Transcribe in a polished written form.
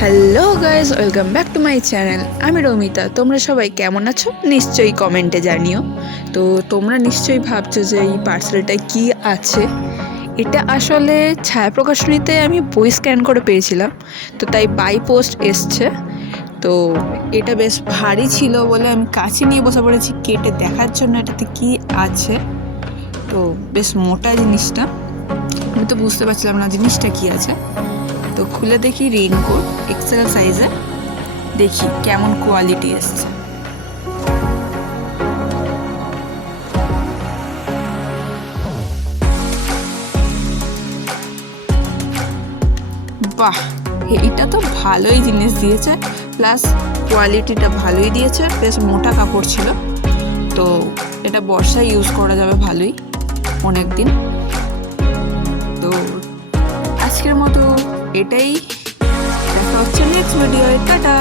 Hello guys, welcome back to my channel. আমি রমিতা। তোমরা সবাই কেমন আছো নিশ্চয়ই কমেন্টে জানিও। তো তোমরা নিশ্চয়ই ভাবছো যে এই পার্সেলটায় কি আছে। এটা আসলে ছায়া প্রকাশনীতে আমি বই স্ক্যান করে পেয়েছিলাম, তো তাই বাই পোস্ট এসছে। তো এটা বেশ ভারী ছিল বলে আমি কাছে নিয়ে বসে পড়েছি কেটে দেখার জন্য এটাতে কি আছে। তো বেশ মোটা জিনিসটা, আমি তো বুঝতে পারছিলাম না জিনিসটা কি আছে। তো খুলে দেখি রেইনকোট এক্সেল সাইজে, দেখি কেমন কোয়ালিটি এসছে। বাহ, এইটা তো ভালোই জিনিস দিয়েছে, প্লাস কোয়ালিটিটা ভালোই দিয়েছে। বেশ মোটা কাপড় ছিল, তো এটা বর্ষায় ইউজ করা যাবে ভালোই অনেক দিন। তো আজকের মতো এটাই, দেখা হচ্ছে নেক্সট ভিডিও। টাটা।